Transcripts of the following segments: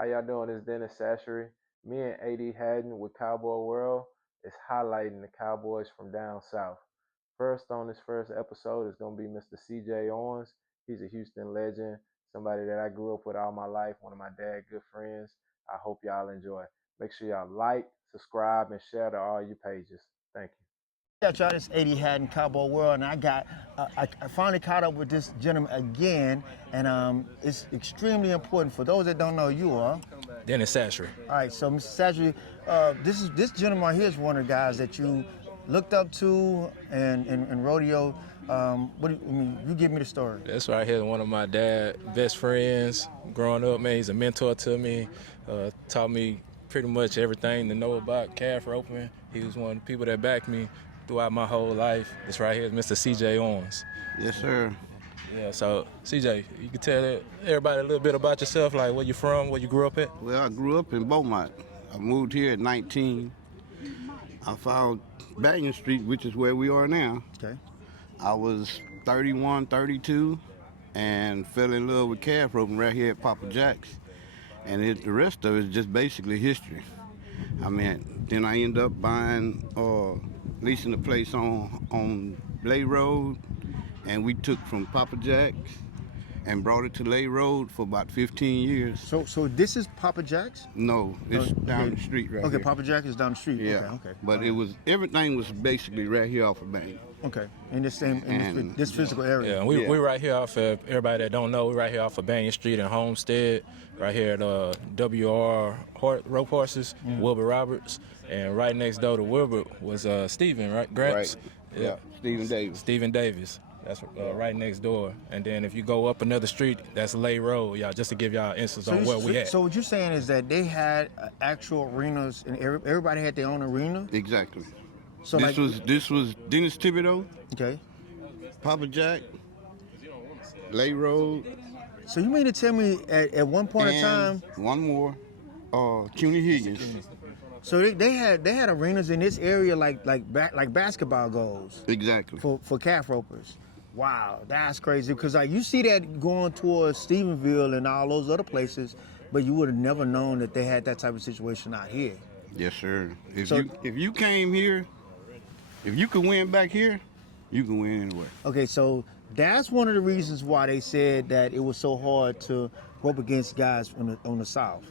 How y'all doing? It's Dennis Chachere. Me and AD Hatton with Cowboy World is highlighting the Cowboys from down south. First on this first episode is going to be Mr. CJ Owens. He's a Houston legend, somebody that I grew up with all my life, one of my dad's good friends. I hope y'all enjoy. Make sure y'all like, subscribe, and share to all your pages. Thank you. Yeah, y'all, this AD Hatton Cowboy World, and I finally caught up with this gentleman again, and it's extremely important for those that don't know you are. Dennis Chachere. All right, so Mr. Chachere, this gentleman right here is one of the guys that you looked up to and rodeo. You give me the story. That's right here, one of my dad's best friends growing up, man. He's a mentor to me, taught me pretty much everything to know about calf roping. He was one of the people that backed me throughout my whole life. This right here is Mr. CJ Owens. Yes, sir. Yeah, so CJ, you can tell everybody a little bit about yourself, like where you from, where you grew up at? Well, I grew up in Beaumont. I moved here at 19. I found Bangor Street, which is where we are now. Okay. I was 31, 32, and fell in love with calf roping right here at Papa Jack's. And the rest of it is just basically history. I mean, then I ended up leasing a place on Lay Road, and we took from Papa Jack's and brought it to Lay Road for about 15 years. So this is Papa Jack's? No, it's down the street right Okay, here. Papa Jack is down the street. Yeah. Okay. But everything was basically right here off of Bang. Okay. In this physical area. Yeah, we right here off of, everybody that don't know, we right here off of Banyan Street in Homestead, right here at WR Rope Horses, Wilbur Roberts, and right next door to Wilbur was Stephen, right? Gramps? Right. Yeah. Stephen Davis. Stephen Davis. That's right next door. And then if you go up another street, that's Lay Road, y'all, just to give y'all instance on where we at. So what you're saying is that they had actual arenas, and everybody had their own arena? Exactly. So this was Dennis Thibodeau, Okay. Papa Jack, Lay Road, So you mean to tell me at one point in and time, one more, CUNY Higgins. so they had arenas in this area like basketball goals Exactly. for calf ropers. Wow, that's crazy, because you see that going towards Stephenville and all those other places, but you would have never known that they had that type of situation out here. Yes, sir. If So- you came here, if you could win back here, you can win anywhere. Okay, so that's one of the reasons why they said that it was so hard to rope against guys on the south.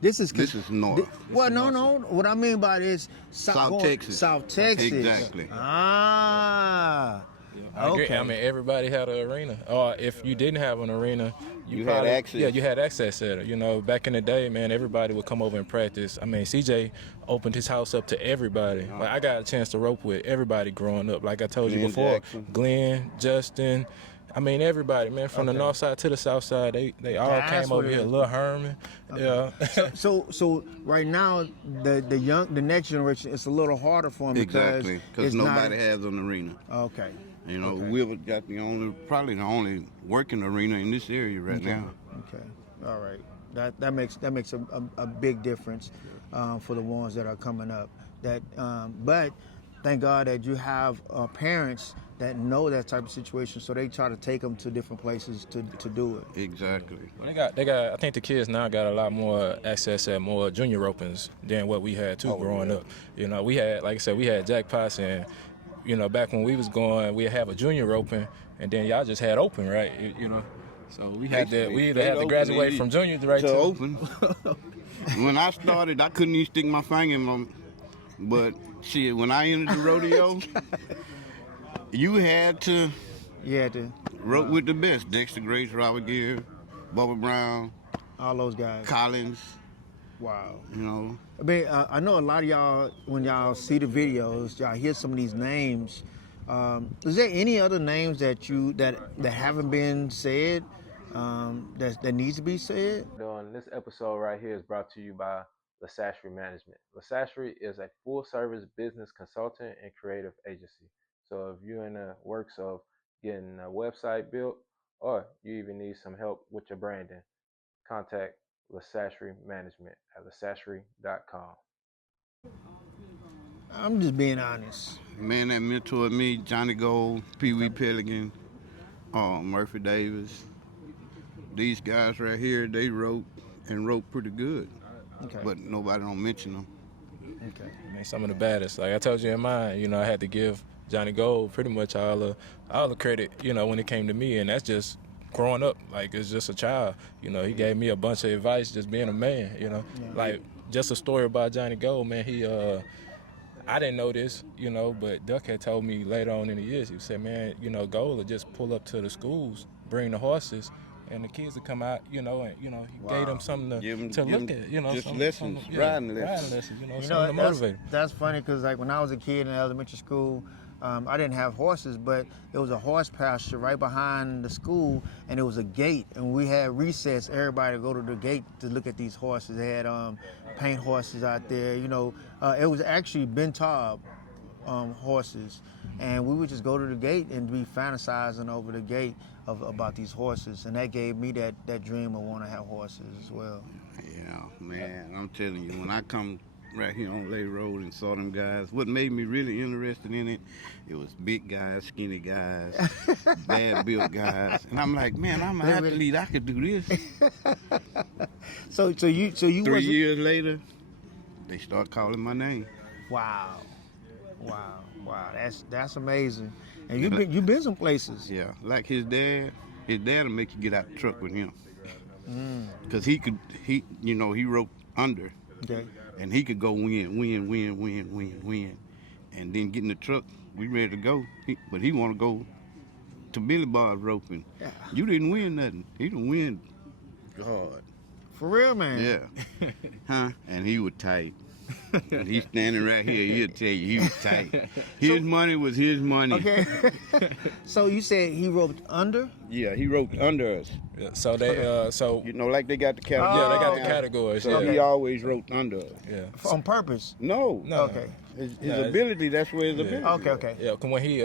This is north. Well, no. What I mean by this, South Texas. South Texas. Exactly. Ah. I agree. Okay. I mean, everybody had an arena. Or if you didn't have an arena, You had probably, access. Yeah, you had access to it. You know, back in the day, man, everybody would come over and practice. I mean, CJ opened his house up to everybody. Like, I got a chance to rope with everybody growing up. Like I told you Glenn before, Jackson. Glenn, Justin. I mean, everybody, man, from the north side to the south side, they all That's came what over it here. is. Lil Herman, yeah. So right now the next generation, it's a little harder for them Exactly. Because it's nobody not, has an arena. Okay. You know, Okay. we've got probably the only working arena in this area right now. Okay. All right. That makes a big difference for the ones that are coming up. But thank God that you have parents that know that type of situation, so they try to take them to different places to do it. Exactly. They got. I think the kids now got a lot more access at more junior ropings than what we had too growing up. You know, we had, like I said, we had jackpots, and you know, back when we was going, we'd have a junior open, and then y'all just had open, right? You know, so we had to, we either had to graduate from junior right to to open. When I started, I couldn't even stick my finger in my. But shit, when I entered the rodeo, you had to Yeah, to rope with the best: Dexter Grace, Robert Gear, Bubba Brown, all those guys. Collins. Wow. You know. I mean, I know a lot of y'all, when y'all see the videos, y'all hear some of these names. Is there any other names that haven't been said that needs to be said? This episode right here is brought to you by Chachere Management. Chachere is a full-service business consultant and creative agency. So if you're in the works of getting a website built, or you even need some help with your branding, contact Chachere Management at lachachere.com. I'm just being honest. Man that mentored me, Johnny Gold, Pee Wee Pelican, Murphy Davis. These guys right here, they wrote can rope pretty good, Okay. but nobody don't mention them. Okay. Man, some of the baddest. Like I told you in mine, you know, I had to give Johnny Gold pretty much all the credit, you know, when it came to me, and that's just growing up. Like it's just a child, you know. He gave me a bunch of advice, just being a man, you know. Like just a story about Johnny Gold, man. I didn't know this, you know, but Duck had told me later on in the years. He said, man, you know, Gold would just pull up to the schools, bring the horses, and the kids would come out, you know, and he gave them something to look at, you know, just something, lessons, riding lessons, you know, something to motivate. That's funny because like when I was a kid in elementary school, I didn't have horses, but it was a horse pasture right behind the school, and it was a gate, and we had recess. Everybody would go to the gate to look at these horses. They had paint horses out there, you know. It was actually Bentab horses, and we would just go to the gate and be fantasizing over the gate about these horses, and that gave me that dream of want to have horses as well. Yeah, man, I'm telling you, when I come right here on Lay Road and saw them guys, what made me really interested in it, it was big guys, skinny guys, bad built guys, and I'm like, man, I'm an athlete, I could do this. So you 3 years later, they start calling my name. Wow, that's amazing. And you've been some places. Yeah, like his dad will make you get out the truck with him. Cause he roped under. Okay. And he could go win, and then get in the truck. We ready to go, but he want to go to Billy Bob's roping. Yeah. You didn't win nothing. He didn't win hard. For real, man. Yeah. Huh? And he was tight. And he's standing right here. He'll tell you he was tight. His money was his money. Okay. So you said he roped under? Yeah, he roped under us. Yeah, so they You know, like they got the category. yeah, they got the categories. So Yeah. he always roped under us. Yeah. On purpose? No. Okay. His ability, that's where his ability. Okay. Yeah, cause when he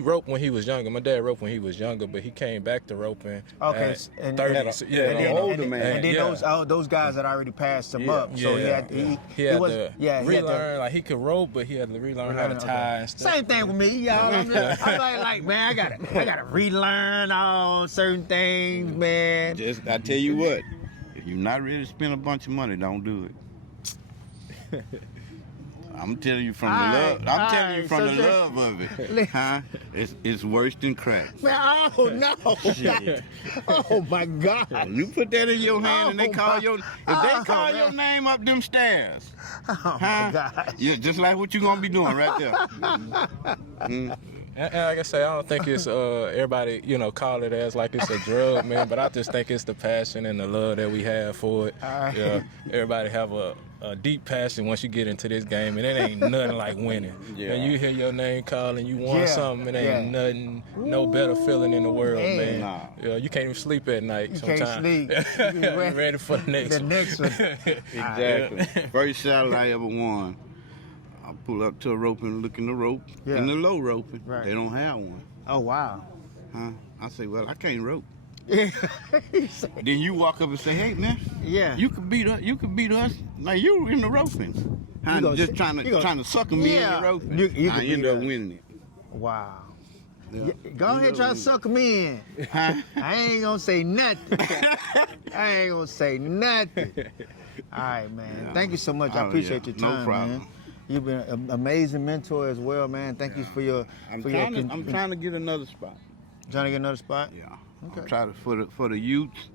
roped when he was younger. My dad roped when he was younger, but he came back to roping Okay. at And 30. and then- older man. And then those guys had already passed him up. So he had to relearn. Like he could rope, but he had to relearn how to tie and stuff. Same thing with me, y'all. I'm like, man, I gotta relearn all certain things, man. Just, I tell you what, if you're not ready to spend a bunch of money, don't do it. I'm telling you from the love. I'm telling you from the love of it. Huh? It's worse than crack. Man, oh no! Oh my God! You put that in your hand and they call your your man. name up them stairs. Oh my God! Yeah, just like what you gonna be doing right there. And like I say, I don't think it's everybody, you know, call it as like it's a drug, man. But I just think it's the passion and the love that we have for it. Yeah, everybody have a deep passion once you get into this game, and it ain't nothing like winning. Yeah. And you hear your name called and you won something, it ain't nothing, no better feeling in the world, man. Nah. Yeah, you can't even sleep at night. You can't sleep. You ready for the next The one. next one. Exactly. First saddle I ever won. I pull up to a rope and look in the rope, Yeah. in the low roping. Right. They don't have one. Oh wow! Huh? I say, well, I can't rope. Yeah. Then you walk up and say, hey man, Yeah. you could beat us. You could beat us. Like you in the roping. Huh? You gonna Just say- trying you gonna- to sucker me Yeah. in the roping. You I could end beat up us. winning it. Wow. Yeah. Yeah, go ahead, try to suck me in. Huh? I ain't gonna say nothing. I ain't gonna say nothing. All right, man. Yeah. Thank you so much. I Oh, appreciate yeah. your time, No problem. man. You've been an amazing mentor as well, man. Thank you for your. I'm for trying, your to, I'm trying to get another spot. Trying to get another spot. Yeah. Okay. I'm trying to for the youths,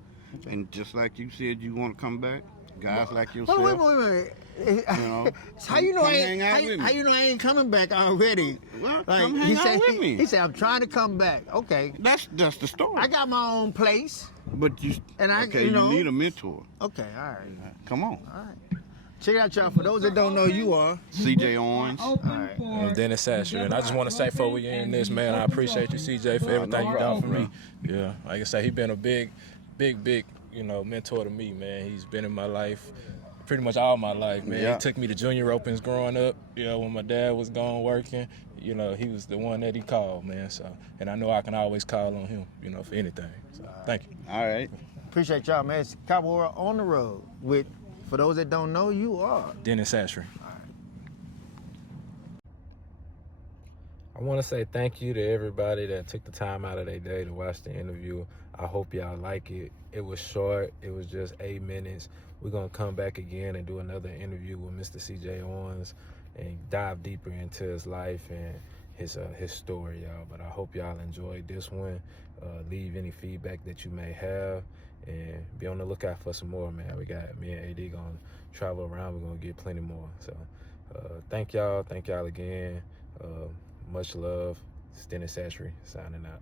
and just like you said, you want to come back. Guys like yourself. Wait. You know, How you know come I hang out ain't? with me. How you know I ain't coming back already? Well, come hang out with me. He said I'm trying to come back. Okay. That's just the story. I got my own place. But you, And I- okay, you know- need a mentor. Okay. All right. Come on, All right. Check it out, y'all. For those that don't know, you are. CJ Owens. All right. And Dennis Chachere. And I just want to say before we end this, man, I appreciate you, CJ, for everything you done for me. Yeah, like I say, he been a big, you know, mentor to me, man. He's been in my life pretty much all my life, man. Yeah. He took me to junior opens growing up, you know, when my dad was gone working. You know, he was the one that he called, man. So, and I know I can always call on him, you know, for anything. So, thank you. All right. Appreciate y'all, man. It's Cowboy World on the road with, for those that don't know, you are. Dennis Chachere. I want to say thank you to everybody that took the time out of their day to watch the interview. I hope y'all like it. It was short. It was just 8 minutes. We're going to come back again and do another interview with Mr. CJ Owens and dive deeper into his life and his story, y'all. But I hope y'all enjoyed this one. Leave any feedback that you may have and be on the lookout for some more, man. We got me and AD going to travel around. We're going to get plenty more. So thank y'all. Thank y'all again. Much love. Dennis Chachere signing out.